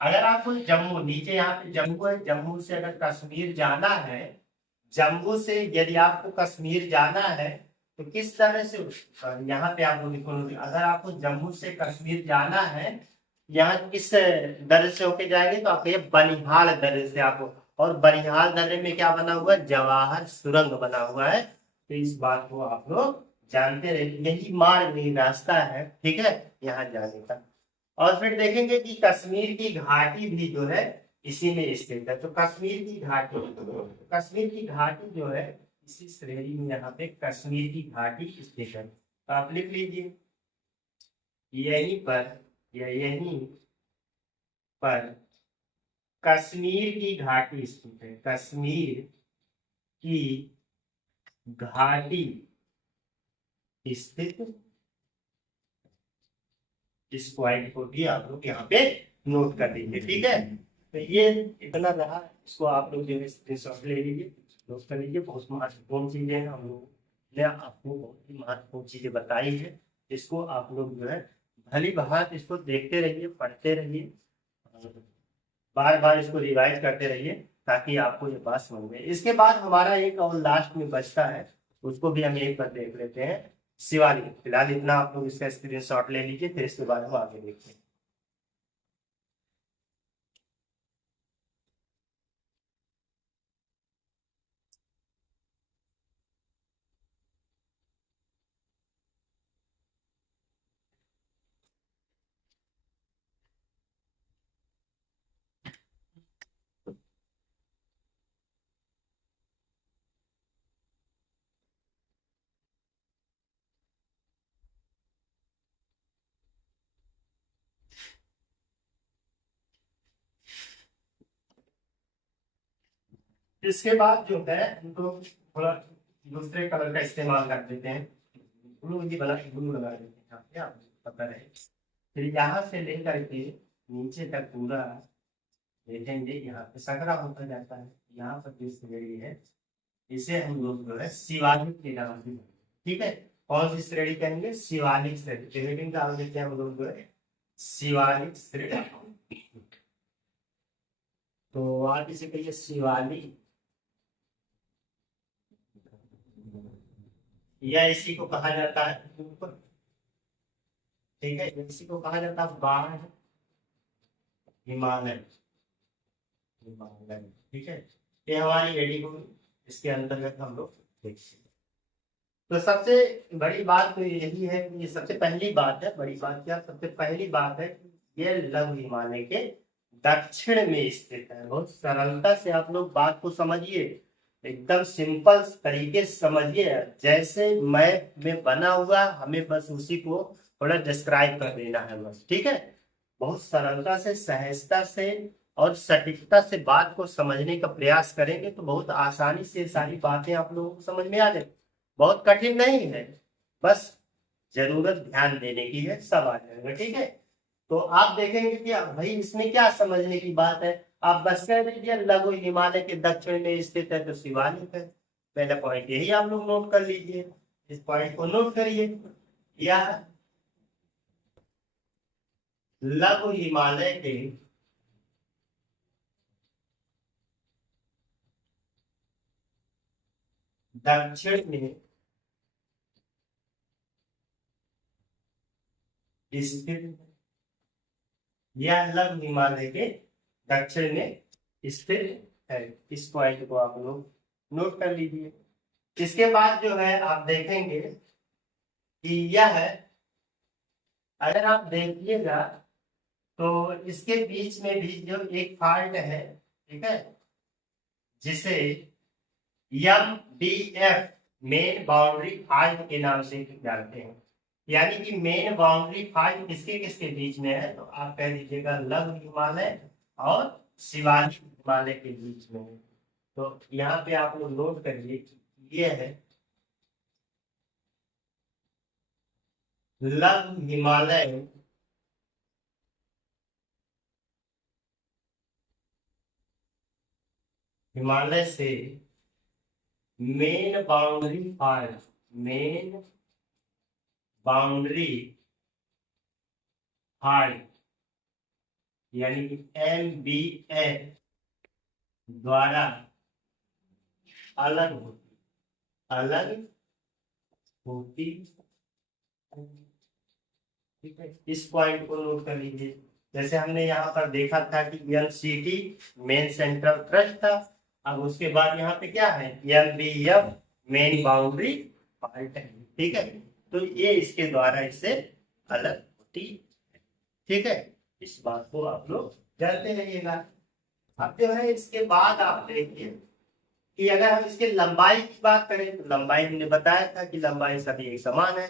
अगर आपको जम्मू, नीचे यहाँ पे जम्मू है, जम्मू से अगर कश्मीर जाना है, जम्मू से यदि आपको कश्मीर जाना है तो किस तरह से, यहाँ पे आपको लिखो, अगर आपको जम्मू से कश्मीर जाना है, यहाँ किस दर्रे से होके जाएंगे, तो आप ये बनिहाल दर्रे से आप, और बनिहाल दर्रे में क्या बना हुआ है, जवाहर सुरंग बना हुआ है। तो इस बात को आप लोग जानते रहे, यही मार्ग, यही रास्ता है, ठीक है, यहाँ जाने का। और फिर देखेंगे कि कश्मीर की घाटी भी जो है इसी में स्थित है। तो कश्मीर की घाटी, कश्मीर की घाटी जो है इसी श्रेणी में, यहाँ पे कश्मीर की घाटी स्थित है। तो आप लिख लीजिए यहीं पर, या यहीं पर कश्मीर की घाटी स्थित है, कश्मीर की घाटी स्थित। इस पॉइंट को भी आप लोग यहाँ पे नोट कर लीजिए, ठीक है। तो ये इतना रहा, इसको आप लोग जो है स्क्रीनशॉट ले लीजिए, नोट कर लीजिए। बहुत महत्वपूर्ण चीजें हैं, हम लोग ने आपको बहुत ही महत्वपूर्ण चीजें बताई है। इसको आप लोग जो है भली भांति इसको देखते रहिए, पढ़ते रहिए, बार बार इसको रिवाइज करते रहिए, ताकि आपको ये बात समझ में। इसके बाद हमारा एक और लास्ट में बचता है, उसको भी हम एक बार देख लेते हैं, शिवालिक। फिलहाल इतना आप लोग इसका स्क्रीनशॉट ले लीजिए, फिर इसके बाद हम आगे देखते हैं। इसके बाद जो है इनको थोड़ा दूसरे कलर का इस्तेमाल कर देते हैं, ब्लू लगा देते हैं यहाँ पे, आपको पता रहे। फिर यहाँ से लेकर के नीचे तक पूरा देखेंगे, यहाँ पे सकरा होता जाता है। यहाँ पर जो श्रेणी है इसे हम लोग जो है शिवालिक के नाम से, ठीक है। कौन सी श्रेणी कहेंगे? शिवालिक श्रेणी। हेडिंग डाल देते हैं हम लोग जो है शिवालिक श्रेणी। तो आप इसे कहिए शिवालिक, या इसी को कहा जाता है ऊपर, ठीक है, इसी को कहा जाता है बाढ़ हिमालय, हिमालय, ठीक है। ये हमारी हेडिंग होगी, इसके अंतर्गत हम लोग देखते हैं। तो सबसे बड़ी बात तो यही है कि ये सबसे पहली बात है, बड़ी बात क्या, सबसे पहली बात है कि ये लघु हिमालय के दक्षिण में स्थित है। बहुत सरलता से आप लोग बात को समझिए, एकदम सिंपल तरीके से समझिए, जैसे मैप में बना हुआ, हमें बस उसी को थोड़ा डिस्क्राइब कर देना है बस, ठीक है। बहुत सरलता से, सहजता से और सटीकता से बात को समझने का प्रयास करेंगे तो बहुत आसानी से सारी बातें आप लोगों को समझ में आ जाए। बहुत कठिन नहीं है, बस जरूरत ध्यान देने की है, सब आ जाएगा, ठीक है। तो आप देखेंगे कि भाई इसमें क्या समझने की बात है। आप बस कह दीजिए लघु हिमालय के दक्षिण में स्थित है तो शिवालिक है। पहला पॉइंट यही आप लोग नोट कर लीजिए, इस पॉइंट को नोट करिए। यह लघु हिमालय के दक्षिण में स्थित, यह लघु हिमालय के दक्षिण में स्थित है। इस पॉइंट को आप लोग नोट कर लीजिए। इसके बाद जो है आप देखेंगे कि यह है, अगर आप देखिएगा तो इसके बीच में भी जो एक फाल्ट है, ठीक है, जिसे MBF मेन बाउंड्री फाल्ट के नाम से जानते हैं। यानी कि मेन बाउंड्री फाल्ट किसके किसके बीच में है, तो आप कह दीजिएगा लघु हिमालय और शिवालिक हिमालय के बीच में है। तो यहाँ पे आप लोग नोट करिए कि ये है लघु हिमालय हिमालय से main boundary fault, main boundary fault यानी कि MBF द्वारा अलग होती, अलग होती, ठीक है। इस पॉइंट को नोट कर लीजिए। जैसे हमने यहाँ पर देखा था कि MCT मेन सेंट्रल थ्रस्ट था, अब उसके बाद यहाँ पे क्या है MBF मेन बाउंड्री फाल्ट है, ठीक है। तो ये इसके द्वारा इससे अलग होती है, ठीक है। इस बात को आप लोग जानते रहिएगा। अब जो है इसके बाद आप देखिए कि अगर हम इसके लंबाई की बात करें तो लंबाई हमने बताया था कि लंबाई सभी एक समान है।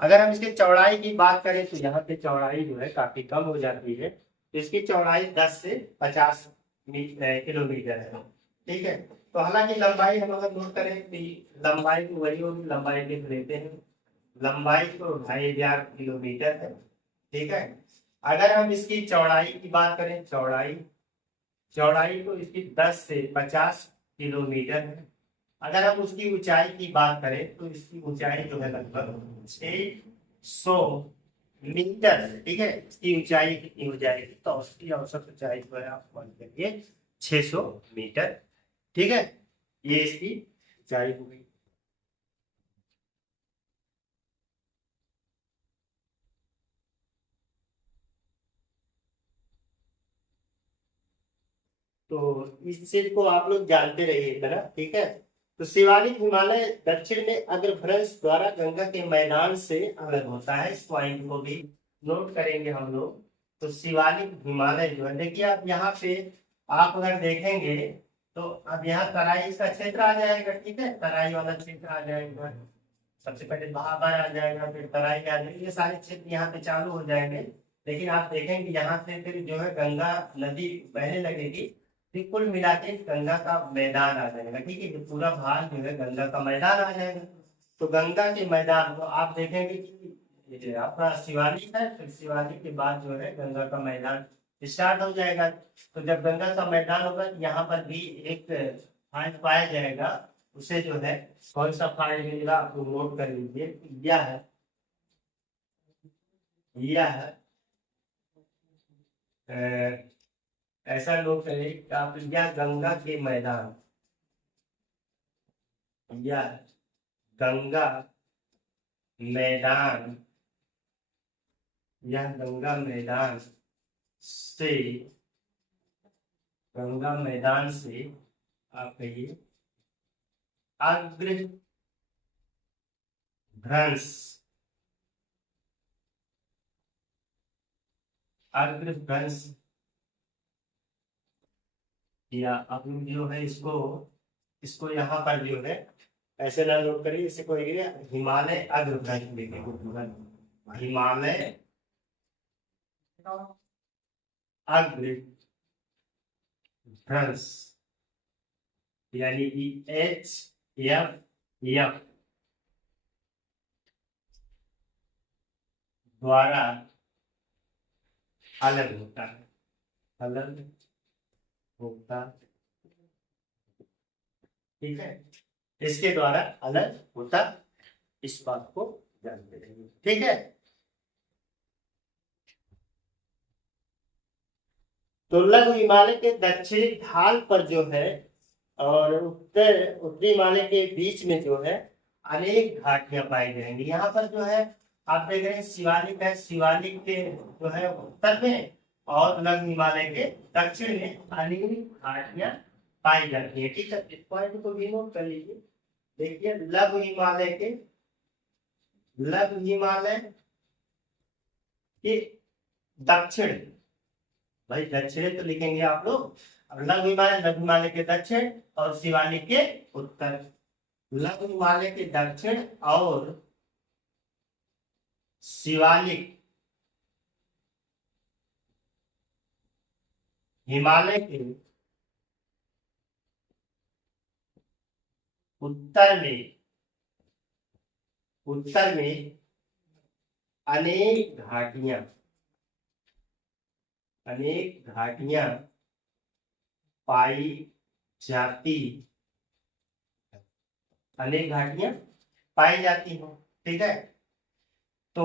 अगर हम इसकी चौड़ाई की बात करें तो यहाँ पे चौड़ाई जो है काफी कम हो जाती है, तो इसकी चौड़ाई 10 से 50 किलोमीटर है, ठीक है। तो हालांकि लंबाई हम अगर नोट करें तो लंबाई तो वही होगी, लंबाई लिख लेते हैं, लंबाई तो 2500 किलोमीटर है, ठीक है। अगर हम इसकी चौड़ाई की बात करें, चौड़ाई चौड़ाई तो इसकी 10 से 50 किलोमीटर है। अगर हम उसकी ऊंचाई की बात करें तो इसकी ऊंचाई जो है लगभग 600 मीटर, ठीक है। इसकी ऊंचाई कितनी हो जाएगी, तो उसकी औसत ऊंचाई जो है आप मान लीजिए 600 मीटर, ठीक है। ये इसकी ऊंचाई हो गई। तो इस चीज को आप लोग जानते रहिए ना, ठीक है। तो शिवालिक हिमालय दक्षिण में अग्रभ्रंश द्वारा गंगा के मैदान से अलग होता है। इस पॉइंट को भी नोट करेंगे हम लोग। तो शिवालिक हिमालय जो है, देखिए आप यहाँ पे आप अगर देखेंगे तो अब यहाँ तराई का क्षेत्र आ जाएगा, ठीक है, तराई वाला क्षेत्र आ जाएगा, सबसे पहले भाबर आ जाएगा, फिर तराई आ जाएगी, ये सारे क्षेत्र यहाँ पे चालू हो जाएंगे। लेकिन आप देखेंगे यहाँ से फिर जो है गंगा नदी बहने लगेगी, फिर कुल मिला के गंगा का मैदान आ जाएगा। ठीक है, ये पूरा भाग जो है गंगा का मैदान आ जाएगा। तो गंगा के मैदान को आप देखेंगे कि ये आपका शिवालिक है, फिर शिवालिक के बाद जो है गंगा का मैदान स्टार्ट हो जाएगा। तो जब गंगा का मैदान होगा, यहाँ पर भी एक पॉइंट पाया जाएगा, उसे जो है कौन सा पॉइंट मिलेगा आप लोग नोट कर लीजिए। यह है ऐसा नोट करें कि आप यह गंगा के मैदान, यह गंगा मैदान, यह गंगा मैदान से, गंगा मैदान से आप कहिए अग्रभ्रंश, अग्रभ्रंश या अब जो है इसको इसको यहाँ पर जो है ऐसे ना नोट करिए, इसे कोई हिमालय अग्रभ्रंश लिखेंगे। हिमालय अग्रभ्रंश यानी कि HFF द्वारा अलग होता है, अलग होता। ठीक है, इसके द्वारा अलग होता, इस बात को जानते रहिए। ठीक है, तो लघु हिमालय के दक्षिणी ढाल पर जो है और उत्तरी हिमालय के बीच में जो है अनेक घाटियां पाई जाएंगी। यहाँ पर जो है आप देख रहे हैं शिवालिक है, शिवालिक के जो है उत्तर में और लघु हिमालय के दक्षिण में अनेक घाटियां पाई जाती है। ठीक है, इस पॉइंट को भी नोट कर लीजिए। देखिए लघु हिमालय के दक्षिण, भाई दक्षिण तो लिखेंगे आप लोग। अब लघु हिमालय के दक्षिण और शिवालिक के उत्तर। लघु हिमालय के दक्षिण और शिवालिक हिमालय के उत्तर में अनेक घाटियां पाई जाती, अनेक घाटियां पाई जाती हैं। ठीक है, तो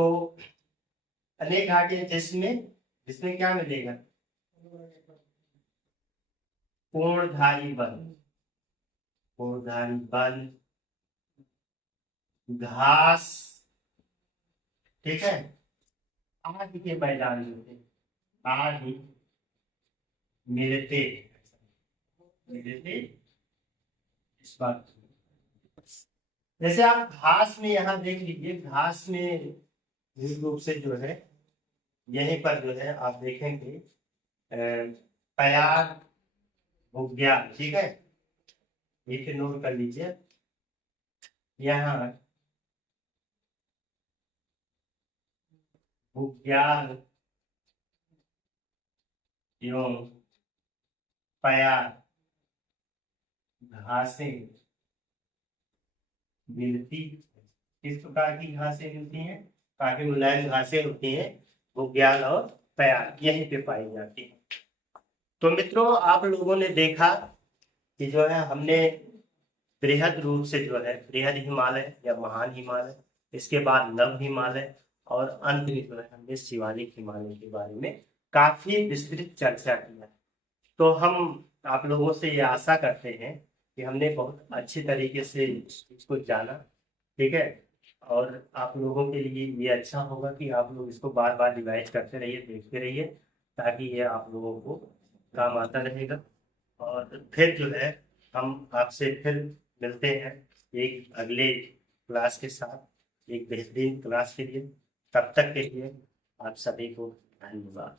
अनेक घाटियां जिसमें क्या मिलेगा, पूर्णधारी वन, घास, ठीक है, आदि के मैदान मिलते, आदि मिलते इस बात। जैसे आप घास में यहाँ देख लीजिए, घास में मूल रूप से जो है यहीं पर जो है आप देखेंगे प्यार भूग्याल। ठीक है, इसे नोट कर लीजिए। यहाँ भूग्याल एवं प्यार घासें मिलती। किस प्रकार की घासें मिलती हैं, काफी मुलायम घासें होती हैं, भूग्याल और प्यार यहीं पे पाई जाती है। तो मित्रों आप लोगों ने देखा कि जो है हमने बृहद रूप से जो है बृहद हिमालय या महान हिमालय, इसके बाद लघु हिमालय और अंत में जो है हमने शिवालिक हिमालय के बारे में काफी विस्तृत चर्चा की है। तो हम आप लोगों से ये आशा करते हैं कि हमने बहुत अच्छी तरीके से इसको जाना। ठीक है, और आप लोगों के लिए ये अच्छा होगा कि आप लोग इसको बार बार रिवाइज करते रहिए, देखते रहिए, ताकि ये आप लोगों को काम आता रहेगा। और फिर जो है हम आपसे फिर मिलते हैं एक अगले क्लास के साथ, एक बेहतरीन क्लास के लिए। तब तक के लिए आप सभी को धन्यवाद।